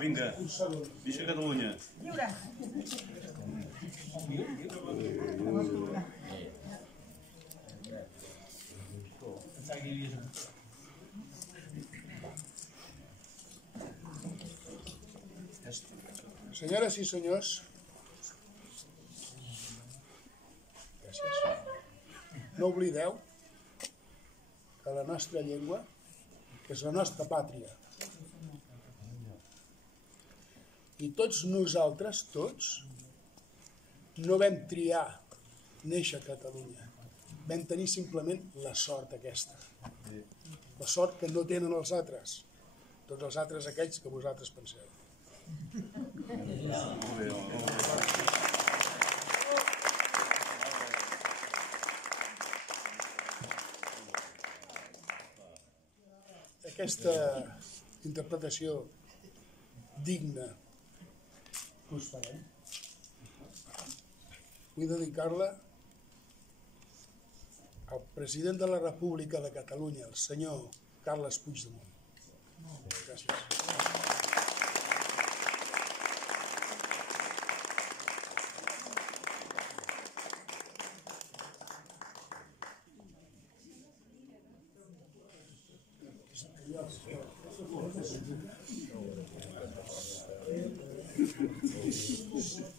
Vinga. Visca Catalunya. Lliure. Senyores i senyors, gràcies. No oblideu que la nostra llengua, que és la nostra pàtria, i tots nosaltres, tots, no vam triar néixer a Catalunya. Vam tenir simplement la sort aquesta. La sort que no tenen els altres. Tots els altres aquells que vosaltres penseu. Aquesta interpretació digna us farem. Vull dedicar-la al president de la República de Catalunya, el senyor Carles Puigdemont. Gràcies. Yes.